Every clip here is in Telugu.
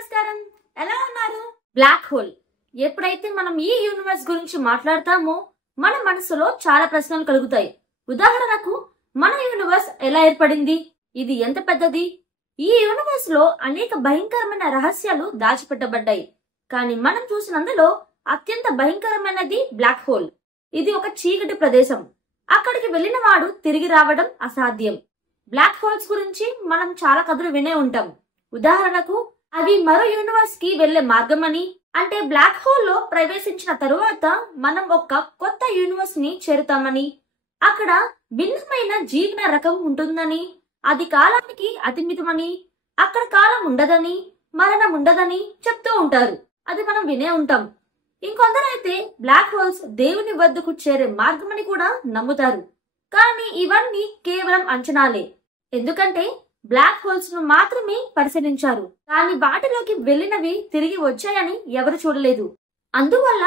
నమస్కారం, ఎలా ఉన్నారు? Black hole. ఎప్పుడైతే మనం ఈ యూనివర్స్ గురించి మాట్లాడతామో మన మనసులో చాలా ప్రశ్నలు కలుగుతాయి. ఉదాహరణకు, మన యూనివర్స్ ఎలా ఏర్పడింది? ఇది ఎంత పెద్దది? ఈ యూనివర్స్ లో అనేక భయంకరమైన రహస్యాలు దాచిపెట్టబడ్డాయి. కానీ మనం చూసినందులో అత్యంత భయంకరమైనది బ్లాక్ హోల్. ఇది ఒక చీకటి ప్రదేశం. అక్కడికి వెళ్లిన వాడు తిరిగి రావడం అసాధ్యం. బ్లాక్ హోల్స్ గురించి మనం చాలా కథలు వినే ఉంటాం. ఉదాహరణకు, అవి మరో యూనివర్స్ కి వెళ్లే మార్గమని, అంటే బ్లాక్ హోల్ లో ప్రవేశించిన తరువాత మనం ఒక కొత్త యూనివర్స్ ని చేరుతామని, అక్కడ భిన్నమైన జీవన రకం ఉంటుందని, అది కాలానికి అతిమితమని, అక్కడ కాలం ఉండదని, మరణం ఉండదని చెప్తూ ఉంటారు. అది మనం వినే ఉంటాం. ఇంకొందరైతే బ్లాక్ హోల్స్ దేవుని వద్దకు చేరే మార్గమని కూడా నమ్ముతారు. కానీ ఇవన్నీ కేవలం అంచనాలే. ఎందుకంటే బ్లాక్ హోల్స్ ను మాత్రమే పరిశీలించారు, కానీ వాటిలోకి వెళ్లినవి తిరిగి వచ్చాయని ఎవరు చూడలేదు. అందువల్ల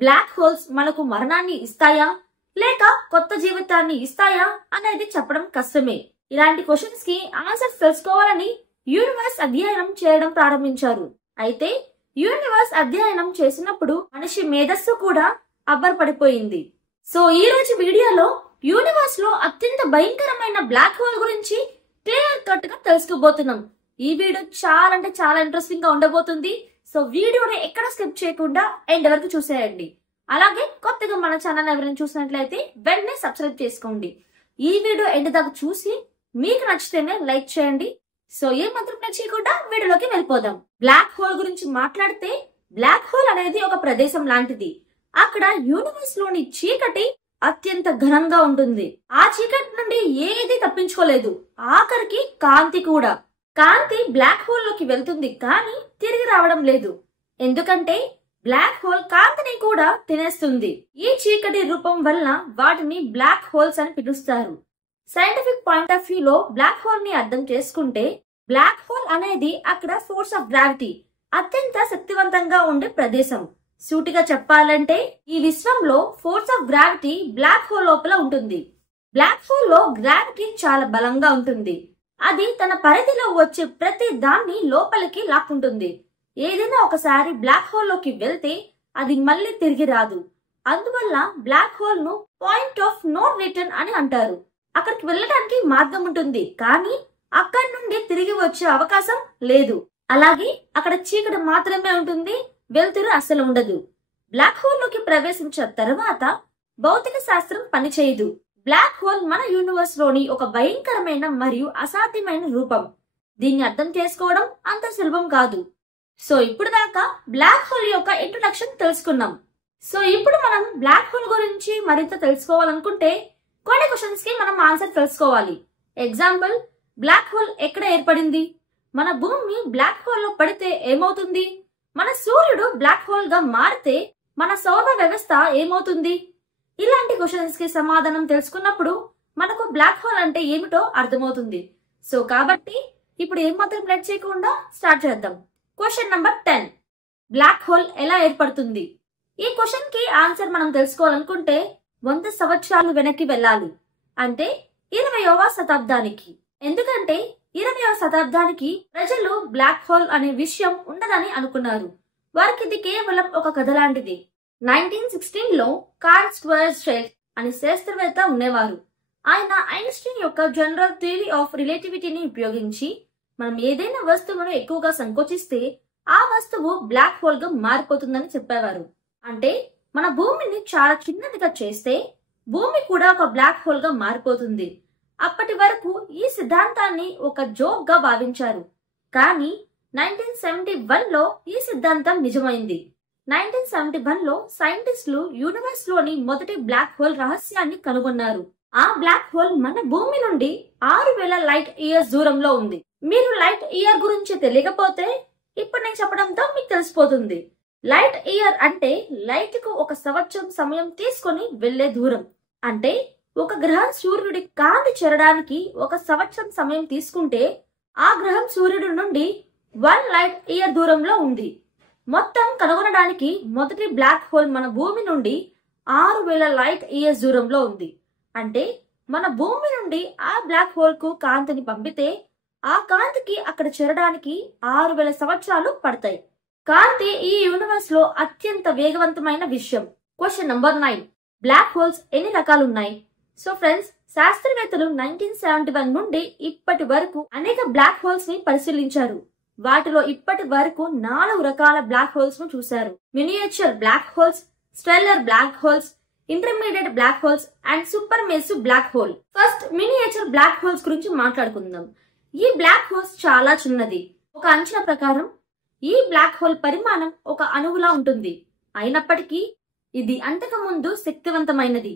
బ్లాక్ హోల్స్ మనకు మరణాన్ని ఇస్తాయా లేక కొత్త జీవితాన్ని ఇస్తాయా అనేది చెప్పడం కష్టమే. ఇలాంటి క్వశ్చన్స్ కి ఆన్సర్స్ తెలుసుకోవాలని యూనివర్స్ అధ్యయనం చేయడం ప్రారంభించారు. అయితే యూనివర్స్ అధ్యయనం చేసినప్పుడు మనిషి మేధస్సు కూడా అబ్బరపడిపోయింది. సో ఈ రోజు వీడియోలో యూనివర్స్ లో అత్యంత భయంకరమైన బ్లాక్ హోల్ గురించి క్లియర్ కట్ గా తెలుసుకోబోతున్నాం. ఈ వీడియో చాలా అంటే చాలా ఇంట్రెస్టింగ్ గా ఉండబోతుంది. సో వీడియోని ఎక్కడ స్కిప్ చేయకుండా ఎండ్ వరకు చూసేయండి. అలాగే కొత్తగా మన ఛానల్ ఎవరైనా చూసినట్లయితే వెంటనే సబ్స్క్రైబ్ చేసుకోండి. ఈ వీడియో ఎండ్ దాకా చూసి మీకు నచ్చితేనే లైక్ చేయండి. సో ఏ మాత్రం నచ్చకుండా వీడియోలోకి వెళ్ళిపోదాం. బ్లాక్ హోల్ గురించి మాట్లాడితే, బ్లాక్ హోల్ అనేది ఒక ప్రదేశం లాంటిది. అక్కడ యూనివర్స్ లోని చీకటి అత్యంత ఘనంగా ఉంటుంది. ఆ చీకటి నుండి ఏది తప్పించుకోలేదు. ఆఖరికి కాంతి కూడా. కాంతి బ్లాక్ హోల్ లోకి వెళ్తుంది, కానీ తిరిగి రావడం లేదు. ఎందుకంటే బ్లాక్ హోల్ కాంతిని కూడా తినేస్తుంది. ఈ చీకటి రూపం వల్ల వాటిని బ్లాక్ హోల్స్ అని పిలుస్తారు. సైంటిఫిక్ పాయింట్ ఆఫ్ వ్యూ లో బ్లాక్ హోల్ ని అర్థం చేసుకుంటే, బ్లాక్ హోల్ అనేది అక్కడ ఫోర్స్ ఆఫ్ గ్రావిటీ అత్యంత శక్తివంతంగా ఉండే ప్రదేశం. సూటిగా చెప్పాలంటే ఈ విశ్వంలో force of gravity black hole లోపల ఉంటుంది. బ్లాక్ హోల్ లో గ్రావిటీ చాలా బలంగా ఉంటుంది. అది తన పరిధిలో వచ్చే ప్రతి దాన్ని లోపలికి లాక్కుంటుంది. ఏదైనా ఒకసారి బ్లాక్ హోల్ లోకి వెళ్తే అది మళ్ళీ తిరిగి రాదు. అందువల్ల బ్లాక్ హోల్ ను పాయింట్ ఆఫ్ నో రిటర్న్ అని అంటారు. అక్కడికి వెళ్ళడానికి మార్గం ఉంటుంది, కానీ అక్కడి నుండి తిరిగి వచ్చే అవకాశం లేదు. అలాగే అక్కడ చీకటి మాత్రమే ఉంటుంది, వెలుతురు అస్సలు ఉండదు. బ్లాక్ హోల్ లోకి ప్రవేశించిన తర్వాత భౌతిక శాస్త్రం పనిచేయదు. బ్లాక్ హోల్ మన యూనివర్స్ లోని ఒక భయంకరమైన మరియు అసాధ్యమైన రూపం. దీన్ని అర్థం చేసుకోవడం అంత సులభం కాదు. సో ఇప్పుడు దాకా బ్లాక్ హోల్ యొక్క ఇంట్రొడక్షన్ తెలుసుకున్నాం. సో ఇప్పుడు మనం బ్లాక్ హోల్ గురించి మరింత తెలుసుకోవాలనుకుంటే కొన్ని క్వశ్చన్స్ కి మనం ఆన్సర్ తెలుసుకోవాలి. ఎగ్జాంపుల్, బ్లాక్ హోల్ ఎక్కడ ఏర్పడింది? మన భూమి బ్లాక్ హోల్ లో పడితే ఏమవుతుంది? మన సూర్యుడు బ్లాక్ హోల్ గా మారితే మన సౌర వ్యవస్థ ఏమవుతుంది? ఇలాంటి క్వశ్చన్స్ కి సమాధానం తెలుసుకున్నప్పుడు మనకు బ్లాక్ హోల్ అంటే ఏమిటో అర్థమవుతుంది. సో కాబట్టి ఇప్పుడు ఏమాత్రం లేట్ చేయకుండా స్టార్ట్ చేద్దాం. Question number 10. బ్లాక్ హోల్ ఎలా ఏర్పడుతుంది? ఈ క్వశ్చన్ కి ఆన్సర్ మనం తెలుసుకోవాలనుకుంటే 100 సంవత్సరాలు వెనక్కి వెళ్ళాలి, అంటే 20వ శతాబ్దానికి. ఎందుకంటే 20వ శతాబ్దానికి ప్రజలు బ్లాక్ హోల్ అనే విషయం ఉండదని అనుకున్నారు. వారికి ఇది కేవలం ఒక కథ లాంటిది. 1916 లో కార్ల్ స్క్వేర్స్ట్రైట్ అనే శాస్త్రవేత్త ఉండేవారు. ఆయన ఐన్స్టీన్ యొక్క జనరల్ థియరీ ఆఫ్ రిలేటివిటీని ఉపయోగించి మనం ఏదైనా వస్తువును ఎక్కువగా సంకోచిస్తే ఆ వస్తువు బ్లాక్ హోల్ గా మారిపోతుందని చెప్పేవారు. అంటే మన భూమిని చాలా చిన్నదిగా చేస్తే భూమి కూడా ఒక బ్లాక్ హోల్ గా మారిపోతుంది. అప్పటి వరకు ఈ సిద్ధాంతాన్ని ఒక జోక్ గా భావించారు. కానీ 1971 లో ఈ సిద్ధాంతం నిజమైంది. 1971 లో సైంటిస్టులు యూనివర్స్ లోని మొదటి బ్లాక్ హోల్ రహస్యాన్ని కనుగొన్నారు. ఆ బ్లాక్ హోల్ మన భూమి నుండి 6000 లైట్ ఇయర్స్ దూరంలో ఉంది. మీరు లైట్ ఇయర్ గురించి తెలియకపోతే ఇప్పుడు నేను చెప్పడంతో మీకు తెలిసిపోతుంది. లైట్ ఇయర్ అంటే లైట్ కు 1 సంవత్సరం సమయం తీసుకొని వెళ్లే దూరం. అంటే ఒక గ్రహం సూర్యుడి కాంతి చేరడానికి 1 సంవత్సరం సమయం తీసుకుంటే ఆ గ్రహం సూర్యుడి నుండి 1 లైట్ ఇయర్ దూరంలో ఉంది. మొత్తం కనుగొనడానికి మొదటి బ్లాక్ హోల్ మన భూమి నుండి 6000 లైట్ ఇయర్స్ దూరంలో ఉంది. అంటే మన భూమి నుండి ఆ బ్లాక్ హోల్ కు కాంతిని పంపితే ఆ కాంతికి అక్కడ చేరడానికి 6000 సంవత్సరాలు పడతాయి. కాంతి ఈ యూనివర్స్ లో అత్యంత వేగవంతమైన విషయం. Question number 9. బ్లాక్ హోల్స్ ఎన్ని రకాలున్నాయి? సో ఫ్రెండ్స్, శాస్త్రవేత్తలు 1971 నుండి ఇప్పటి వరకు అనేక బ్లాక్ హోల్స్ ని పరిశీలించారు. వాటిలో ఇప్పటి వరకు 4 రకాల బ్లాక్ హోల్స్ ను చూశారు. Miniature black holes, stellar black holes, intermediate black holes and super massive black hole. First miniature black holes గురించి మాట్లాడుకుందాం. ఈ బ్లాక్ హోల్స్ చాలా చిన్నది. ఒక అంచనా ప్రకారం ఈ బ్లాక్ హోల్ పరిమాణం ఒక అణువులా ఉంటుంది. అయినప్పటికీ ఇది అంతకు ముందు శక్తివంతమైనది.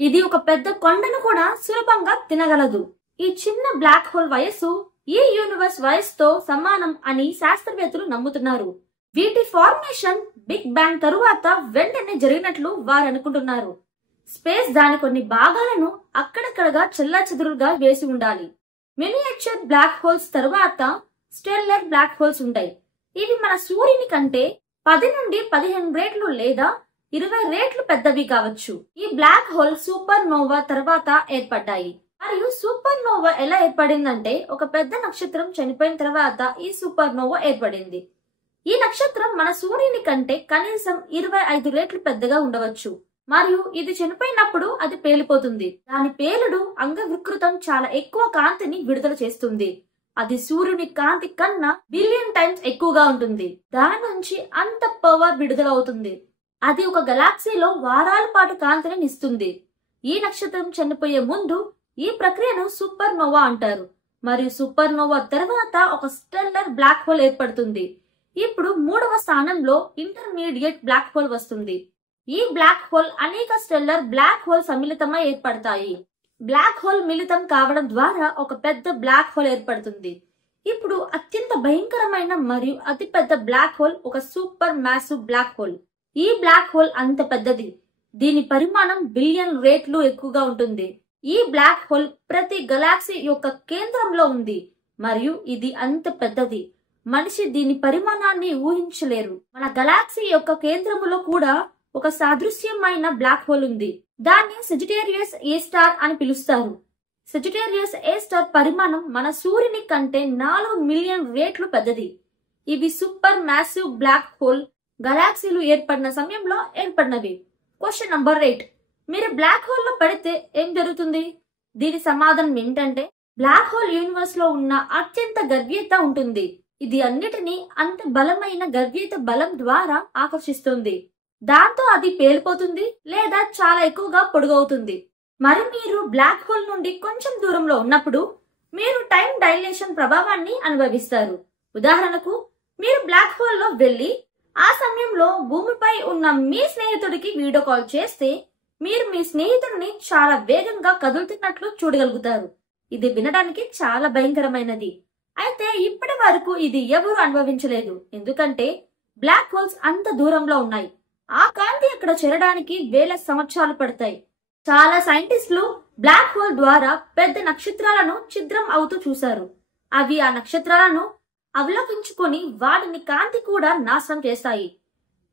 ఇది ఒక పెద్ద కొండను కూడా సులభంగా తినగలదు. ఈ చిన్న బ్లాక్ హోల్ వయస్సు ఈ యూనివర్స్ వయస్సుతో సమానం అని శాస్త్రవేత్తలు నమ్ముతున్నారు. వీటి ఫార్మేషన్ బిగ్ బ్యాంగ్ తరువాత వెంటనే జరిగినట్లు వారు అనుకుంటున్నారు. స్పేస్ దాని కొన్ని భాగాలను అక్కడక్కడగా చెల్లాచెదురుగా వేసి ఉండాలి. మినియేచర్ బ్లాక్ హోల్స్ తరువాత స్టెల్లర్ బ్లాక్ హోల్స్ ఉంటాయి. ఇవి మన సూర్యుని కంటే 10 నుండి 15 రెట్లు లేదా 20 రెట్లు పెద్దవి కావచ్చు. ఈ బ్లాక్ హోల్ సూపర్ నోవా తర్వాత ఏర్పడ్డాయి. మరియు సూపర్ నోవా ఎలా ఏర్పడిందంటే, ఒక పెద్ద నక్షత్రం చనిపోయిన తర్వాత ఈ సూపర్ నోవా ఏర్పడింది. ఈ నక్షత్రం మన సూర్యుని కంటే కనీసం 25 రెట్లు పెద్దగా ఉండవచ్చు. మరియు ఇది చనిపోయినప్పుడు అది పేలిపోతుంది. దాని పేలుడు అంగవికృతం చాలా ఎక్కువ కాంతిని విడుదల చేస్తుంది. అది సూర్యుని కాంతి కన్నా బిలియన్ టైమ్స్ ఎక్కువగా ఉంటుంది. దాని నుంచి అంత పవర్ విడుదల అవుతుంది. అది ఒక గెలాక్సీలో వారాల పాటు కాంతిని ఇస్తుంది. ఈ నక్షత్రం చనిపోయే ముందు ఈ ప్రక్రియను సూపర్ నోవా అంటారు. మరియు సూపర్ నోవా తర్వాత ఒక స్టెల్లర్ బ్లాక్ హోల్ ఏర్పడుతుంది. ఇప్పుడు 3వ స్థానంలో ఇంటర్మీడియట్ బ్లాక్ హోల్ వస్తుంది. ఈ బ్లాక్ హోల్ అనేక స్టెల్లర్ బ్లాక్ హోల్ సమ్మిళితమై ఏర్పడతాయి. బ్లాక్ హోల్ మిళితం కావడం ద్వారా ఒక పెద్ద బ్లాక్ హోల్ ఏర్పడుతుంది. ఇప్పుడు అత్యంత భయంకరమైన మరియు అతిపెద్ద బ్లాక్ హోల్ ఒక సూపర్ మ్యాసివ్ బ్లాక్ హోల్. ఈ బ్లాక్ హోల్ అంత పెద్దది. దీని పరిమాణం బిలియన్ రెట్లు ఎక్కువగా ఉంటుంది. ఈ బ్లాక్ హోల్ ప్రతి గెలాక్సీ యొక్క కేంద్రంలో ఉంది మరియు ఇది అంత పెద్దది. మనిషి దీని పరిమాణాన్ని ఊహించలేరు. మన గెలాక్సీ యొక్క కేంద్రములో కూడా ఒక సాదృశ్యమైన బ్లాక్ హోల్ ఉంది. దాన్ని సెజిటేరియస్ ఏ స్టార్ అని పిలుస్తారు. సెజిటేరియస్ ఏ స్టార్ పరిమాణం మన సూర్యుని కంటే 4 మిలియన్ రెట్లు పెద్దది. ఇవి సూపర్ మ్యాసివ్ బ్లాక్ హోల్ గెలాక్సీలు ఏర్పడిన సమయంలో ఏర్పడినవి. Question number 8. మీరు బ్లాక్ హోల్ లో పడితే ఏం జరుగుతుంది? దీని సమాధానం ఏంటంటే, బ్లాక్ హోల్ యూనివర్స్ లో ఉన్న అత్యంత గర్భీయత ఉంటుంది. ఇది అన్నిటినీ అంత బలమైన గర్భీయత బలం ద్వారా ఆకర్షిస్తుంది. దాంతో అది పేలిపోతుంది లేదా చాలా ఎక్కువగా పొడుగవుతుంది. మరి మీరు బ్లాక్ హోల్ నుండి కొంచెం దూరంలో ఉన్నప్పుడు మీరు టైం డైలేషన్ ప్రభావాన్ని అనుభవిస్తారు. ఉదాహరణకు, మీరు బ్లాక్ హోల్ లో వెళ్లి ఆ సమయంలో భూమిపై ఉన్న మీ స్నేహితుడికి వీడియో కాల్ చేస్తే మీరు మీ స్నేహితుడిని చాలా వేగంగా కదులుతున్నట్లు చూడగలుగుతారు. ఇది వినడానికి చాలా భయంకరమైనది. అయితే ఇప్పటి వరకు ఇది ఎవరు అనుభవించలేదు. ఎందుకంటే బ్లాక్ హోల్స్ అంత దూరంలో ఉన్నాయి. ఆ కాంతి అక్కడ చేరడానికి వేల సంవత్సరాలు పడతాయి. చాలా సైంటిస్టులు బ్లాక్ హోల్ ద్వారా పెద్ద నక్షత్రాలను ఛిద్రం అవుతూ చూశారు. అవి ఆ నక్షత్రాలను అవలోకించుకొని వాటిని కాంతి కూడా నాశనం చేస్తాయి.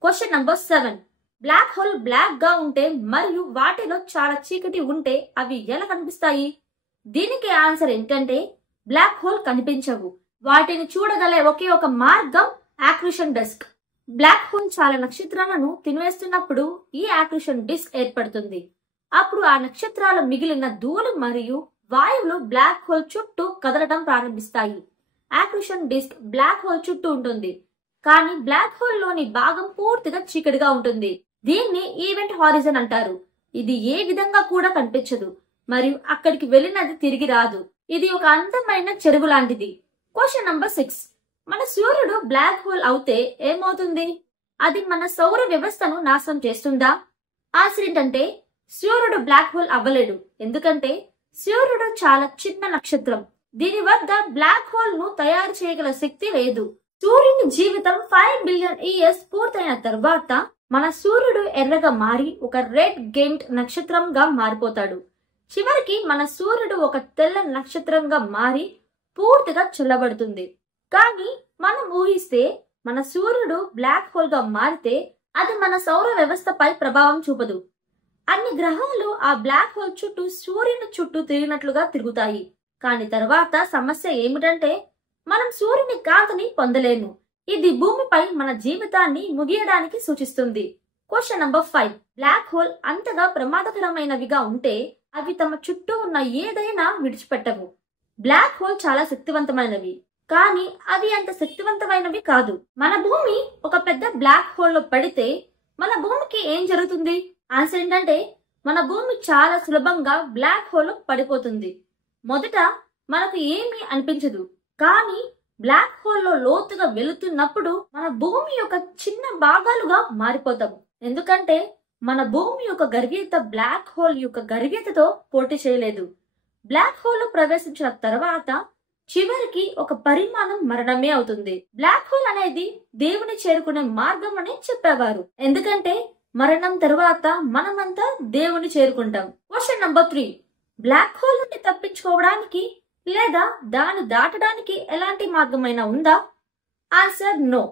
Question number 7. Black hole black గా ఉంటే మరియు వాటిలో చాలా చీకటి ఉంటే అవి ఎలా కనిపిస్తాయి? దీనికి ఆన్సర్ ఏంటంటే, బ్లాక్ హోల్ కనిపించవు. వాటిని చూడగల ఒకే ఒక మార్గం యాక్రిషన్ డిస్క్. బ్లాక్ హోల్ చాలా నక్షత్రాలను తినివేస్తున్నప్పుడు ఈ యాక్రిషన్ డిస్క్ ఏర్పడుతుంది. అప్పుడు ఆ నక్షత్రాల మిగిలిన ధూళి మరియు వాయువులు బ్లాక్ హోల్ చుట్టూ కదలడం ప్రారంభిస్తాయి. యాక్రిషన్ డిస్క్ బ్లాక్ హోల్ చుట్టూ ఉంటుంది, కానీ బ్లాక్ హోల్ లోని భాగం పూర్తిగా చీకటిగా ఉంటుంది. దీన్ని ఈవెంట్ హారిజన్ అంటారు. ఇది ఏ విధంగా కూడా కనిపించదు మరియు అక్కడికి వెళ్ళినది తిరిగి రాదు. ఇది ఒక అందమైన చెరువు లాంటిది. Question number 6. మన సూర్యుడు బ్లాక్ హోల్ అవుతే ఏమవుతుంది? అది మన సౌర వ్యవస్థను నాశనం చేస్తుందా? ఆన్సర్ ఏంటంటే, సూర్యుడు బ్లాక్ హోల్ అవ్వలేడు. ఎందుకంటే సూర్యుడు చాలా చిన్న నక్షత్రం. దీని వద్ద బ్లాక్ హోల్ ను తయారు చేయగల శక్తి లేదు. సూర్యుని జీవితం 5 బిలియన్ ఇయర్స్ పూర్తయిన తర్వాత మన సూర్యుడు ఎర్రగా మారి ఒక రెడ్ గెయింట్ నక్షత్రంగా మారిపోతాడు. చివరికి మన సూర్యుడు ఒక తెల్ల నక్షత్రంగా మారి పూర్తిగా చల్లబడుతుంది. కానీ మనం ఊహిస్తే మన సూర్యుడు బ్లాక్ హోల్ గా మారితే అది మన సౌర వ్యవస్థపై ప్రభావం చూపదు. అన్ని గ్రహాలు ఆ బ్లాక్ హోల్ చుట్టూ సూర్యుని చుట్టూ తిరిగినట్లుగా తిరుగుతాయి. కానీ తర్వాత సమస్య ఏమిటంటే మనం సూర్యుని కాంతిని పొందలేము. ఇది భూమిపై మన జీవితాన్ని ముగియడానికి సూచిస్తుంది. Question number 5. బ్లాక్ హోల్ అంతగా ప్రమాదకరమైనవిగా ఉంటే అవి తమ చుట్టూ ఉన్న ఏదైనా విడిచిపెట్టవు. బ్లాక్ హోల్ చాలా శక్తివంతమైనవి, కానీ అవి అంత శక్తివంతమైనవి కాదు. మన భూమి ఒక పెద్ద బ్లాక్ హోల్ లో పడితే మన భూమికి ఏం జరుగుతుంది? ఆన్సర్ ఏంటంటే మన భూమి చాలా సులభంగా బ్లాక్ హోల్ లో పడిపోతుంది. మొదట మనకు ఏమీ అనిపించదు, కానీ బ్లాక్ హోల్ లో లోతుగా వెళుతున్నప్పుడు మన భూమి యొక్క చిన్న భాగాలుగా మారిపోతాము. ఎందుకంటే మన భూమి యొక్క గర్భీయత బ్లాక్ హోల్ యొక్క గర్భీయతతో పోటీ చేయలేదు. బ్లాక్ హోల్ లో ప్రవేశించిన తర్వాత చివరికి ఒక పరిమాణం మరణమే అవుతుంది. బ్లాక్ హోల్ అనేది దేవుని చేరుకునే మార్గం అని చెప్పేవారు, ఎందుకంటే మరణం తరువాత మనమంతా దేవుని చేరుకుంటాం. Question number 3. బ్లాక్ హోల్ నుండి తప్పించుకోవడానికి లేదా దాన్ని దాటడానికి ఎలాంటి మార్గమైనా ఉందా? Answer no.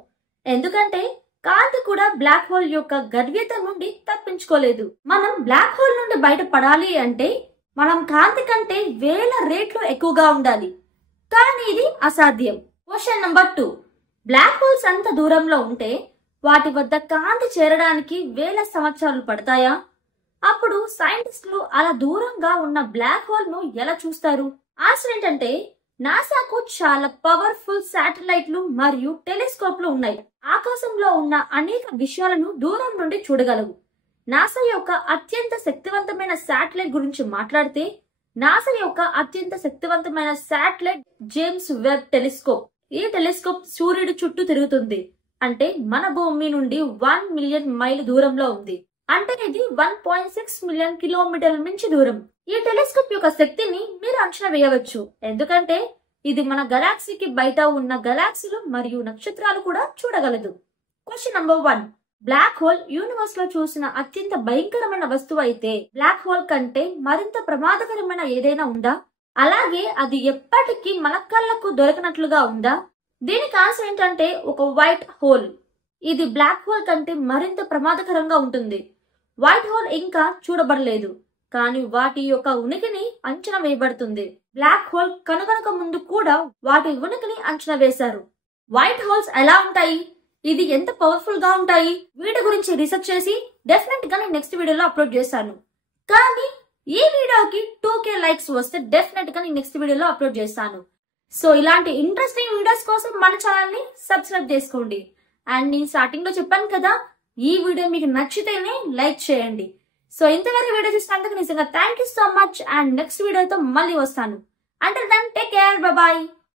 ఎందుకంటే కాంతి కూడా బ్లాక్ హోల్ యొక్క గర్భీయత నుండి తప్పించుకోలేదు. మనం బ్లాక్ హోల్ నుండి బయటపడాలి అంటే మనం కాంతి కంటే వేల రెట్లు ఎక్కువగా ఉండాలి, కానీ ఇది అసాధ్యం. Question number 2. బ్లాక్ హోల్స్ అంత దూరంలో ఉంటే వాటి వద్ద కాంతి చేరడానికి వేల సంవత్సరాలు పడతాయా? అప్పుడు సైంటిస్టులు అలా దూరంగా ఉన్న బ్లాక్ హోల్ ను ఎలా చూస్తారు? ఆన్సర్ ఏంటంటే నాసాకు చాలా పవర్ఫుల్ శాటిలైట్లు మరియు టెలిస్కోప్లు ఉన్నాయి. ఆకాశంలో ఉన్న అనేక విషయాలను దూరం నుండి చూడగలవు. నాసా యొక్క అత్యంత శక్తివంతమైన శాటిలైట్ గురించి మాట్లాడితే నాసా యొక్క అత్యంత శక్తివంతమైన శాటిలైట్ జేమ్స్ వెబ్ టెలిస్కోప్. ఈ టెలిస్కోప్ సూర్యుడి చుట్టూ తిరుగుతుంది, అంటే మన భూమి నుండి 1 మిలియన్ మైల్ దూరంలో ఉంది. అంటే ఇది 1.6 మిలియన్ కిలోమీటర్ల మించి దూరం. ఈ టెలిస్కోప్ యొక్క శక్తిని మీరు అంచనా వేయవచ్చు, ఎందుకంటే ఇది మన గెలాక్సీకి బయట ఉన్న గెలాక్సీలు మరియు నక్షత్రాలు కూడా చూడగలదు. Question number 1. Black hole universe లో చూసిన అత్యంత భయంకరమైన వస్తువు అయితే బ్లాక్ హోల్ కంటే మరింత ప్రమాదకరమైన ఏదైనా ఉందా? అలాగే అది ఎప్పటికీ మన కళ్ళకు దొరకనట్లుగా ఉందా? దీనికి ఆన్సర్ ఏంటంటే ఒక వైట్ హోల్. ఇది బ్లాక్ హోల్ కంటే మరింత ప్రమాదకరంగా ఉంటుంది. వైట్ హోల్ ఇంకా చూడబడలేదు, కానీ వాటి యొక్క ఉనికిని అంచనా వేయబడుతుంది. బ్లాక్ హోల్ కనుగొనక ముందు కూడా వాటి ఉనికిని అంచనా వేశారు. వైట్ హోల్స్ ఎలా ఉంటాయి, ఇది ఎంత పవర్ఫుల్ గా ఉంటాయి, వీటి గురించి రీసెర్చ్ చేసి డెఫినెట్ గా నేను నెక్స్ట్ వీడియోలో అప్లోడ్ చేస్తాను. కానీ ఈ వీడియోకి 2K లైక్స్ వస్తే డెఫినెట్ గా నేను నెక్స్ట్ వీడియోలో అప్లోడ్ చేస్తాను. సో ఇలాంటి ఇంట్రెస్టింగ్ వీడియోస్ కోసం మన ఛానల్ ని సబ్స్క్రైబ్ చేసుకోండి. అండ్ నేను స్టార్టింగ్ లో చెప్పాను కదా, ఈ వీడియో మీకు నచ్చితేనే లైక్ చేయండి. సో ఇంతవరకు వీడియో చూసినందుకు నిజంగా thank you so much. And next వీడియోతో మళ్ళీ వస్తాను. Until then take care, bye bye.